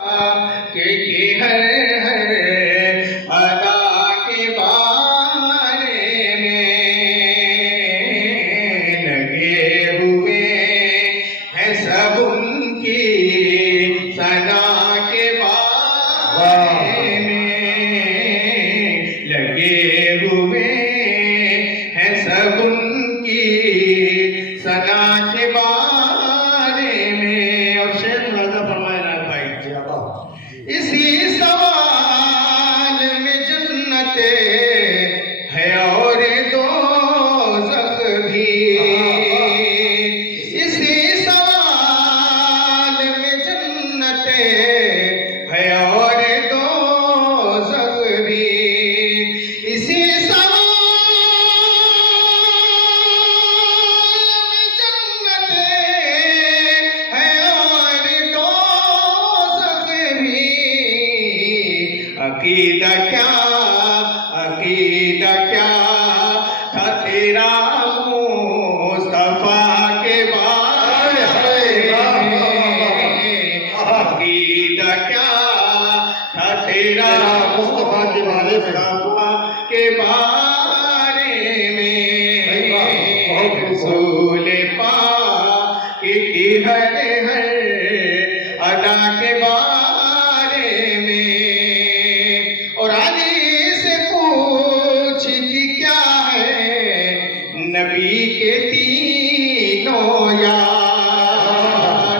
کہ ہر ہر ادا کے بارے میں لگے ہوئے ہیں سب ان کی ثنا کے بارے میں لگے ہوئے ہیں سب ان کی ثنا کے بارے میں. اور شیخ ملازہ فرمائے نا بھائی اسی سوال میں جنت ہے اور دوزخ بھی. اسی سوال میں جنت ہے اور دوزخ بھی. اسی سوال میں جنت ہے اور دوزخ بھی. عقیدہ کیا تھا تیرا مصطفیٰ کے بارے میں. عقیدہ کیا تھا تیرا مصطفیٰ کے بارے میں. رسول پاک کی ہر ہر ادا کے بارے میں. اور علی سے پوچھ کہ کیا ہے نبی کے تینوں یار.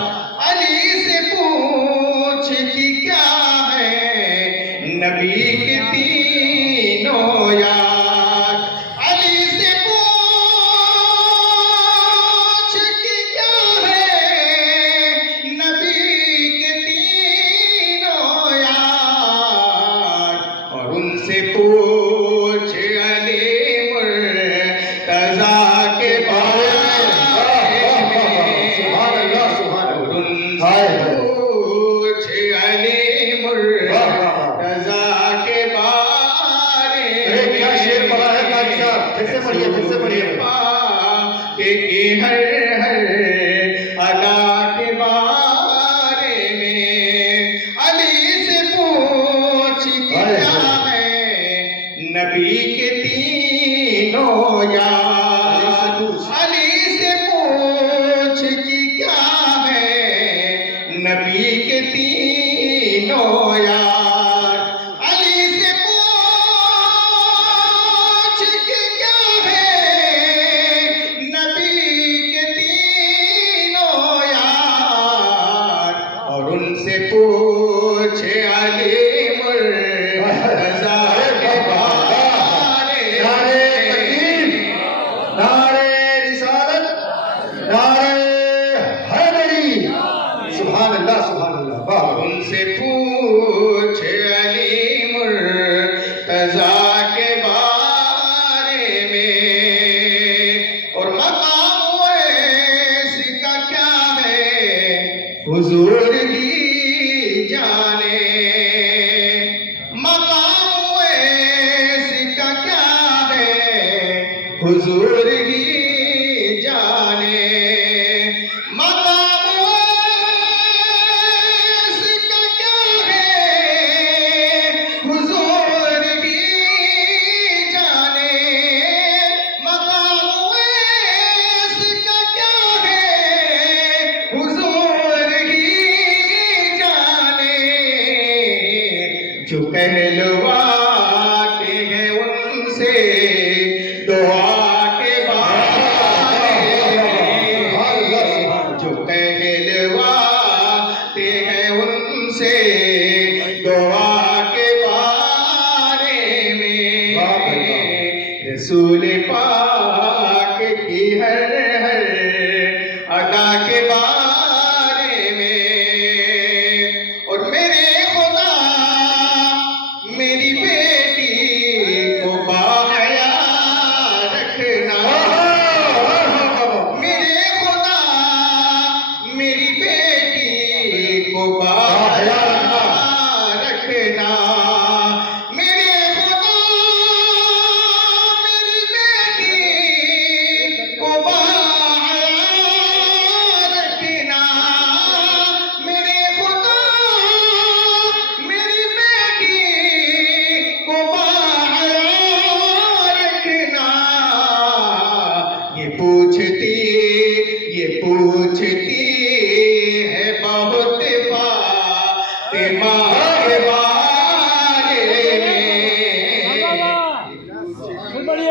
علی سے پوچھ کہ کیا ہے نبی کے تینوں یار. علی سے پوچھ کہ کیا ہے نبی کے تینوں یار. اور ان سے پوچھ علی مرتضیٰ کے بارے میں. اور ان سے پوچھ علی مرتضیٰ کے بارے میں. کہ ہر ہر ادا کے بارے میں. علی سے پوچھ کہ کیا ہے نبی کے تینوں یار. علی سے پوچھ کہ کیا ہے نبی کے تینوں یار. علی سے پوچھ کہ کیا ہے نبی کے تینوں یار. اور ان سے پوچھ علی مرتضیٰ کے بارے میں. نعرہ رسالت، نعرہ حیدری. سبحان اللہ، سبحان اللہ. اور ان سے پوچھ علی مرتضیٰ کے بارے میں. اور مقام ویس کا کیا ہے حضور ہی جانے. مقام ویس کا کیا ہے حضور ہی جانے. مقام ویس کا کیا ہے حضور ہی جانے. مقام ویس کا کیا ہے حضور ہی جانے. جو کہلواتے ہیں ان سے دعا کے بارے میں. جو کہلواتے ہیں ان سے دعا کے بارے میں. رسول پاک کی ہر ہر ادا کے بارے میں. اور میرے خدا میری بیٹی کو باحیا رکھنا. میرے خدا میری بیٹی کو باحیا ماں کے بارے میں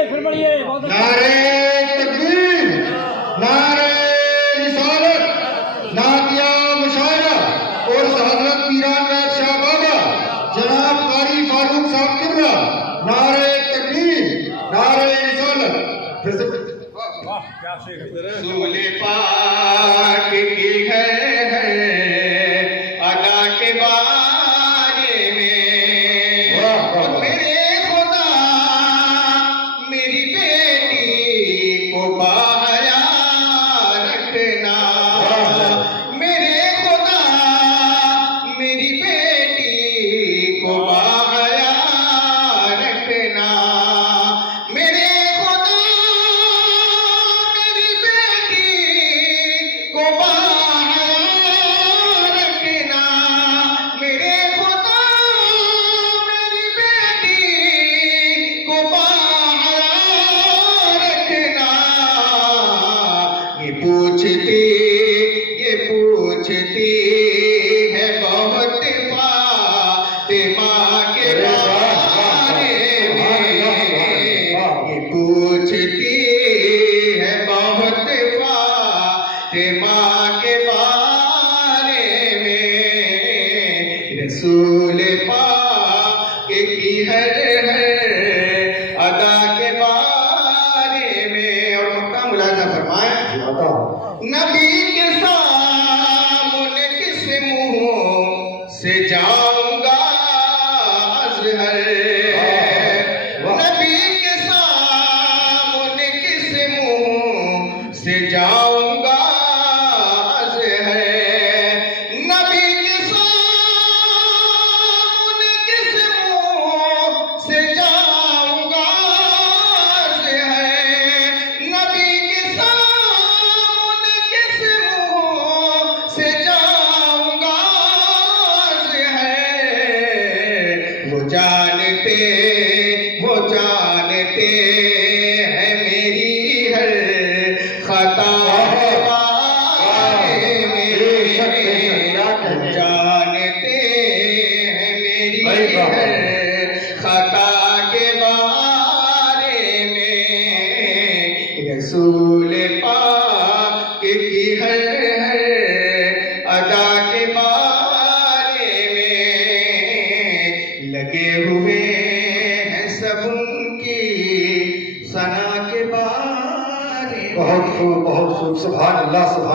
پھر بڑھیے بہت اچھا نعرہ تکبیر، نعرہ رسالت، نعتیہ مشاعرہ اور حضرت پیران نیب شاہ بابا جناب قاری فاروق صاحب قبلہ، نعرہ تکبیر، نعرہ رسالت۔ پھر سے واہ کیا شیخ ہے رسول پاک کی ہے ادا کے بارے میں میرے خدا میری بیٹی کو باحیا رکھنا، میرے خدا میری بیٹی کو باحیا رکھنا، میرے خدا میری بیٹی کو باحیا رکھنا، میرے خدا میری بیٹی کو باحیا رکھنا۔ یہ پوچھتی ہے بہت فاطمہ کے بارے میں، یہ پوچھتی ہے بہت فاطمہ کے بارے میں، رسول پاک کی ہر ادا کے بارے میں۔ اور مکہ ملاحظہ فرمائیں، نبی کے سامنے کس منہ سے جاؤں گا ازہر، نبی کے سامنے کس منہ سے جاؤں گا ازہر، نبی کے سامنے کس منہ سے جاؤں گا ازہر، نبی کے سامنے کس منہ سے جاؤں گا ازہر۔ وہ جانتے ہیں میری ہر خطا کے بارے میں، وہ جانتے ہیں میری ہر خطا کے بارے میں، رسول پاک کی ہر ادا کے بارے میں لگے ہوئے ہیں سب ان کی ثنا کے بارے میں۔ بہت خوب، بہت خوب، سبحان اللہ، سبحان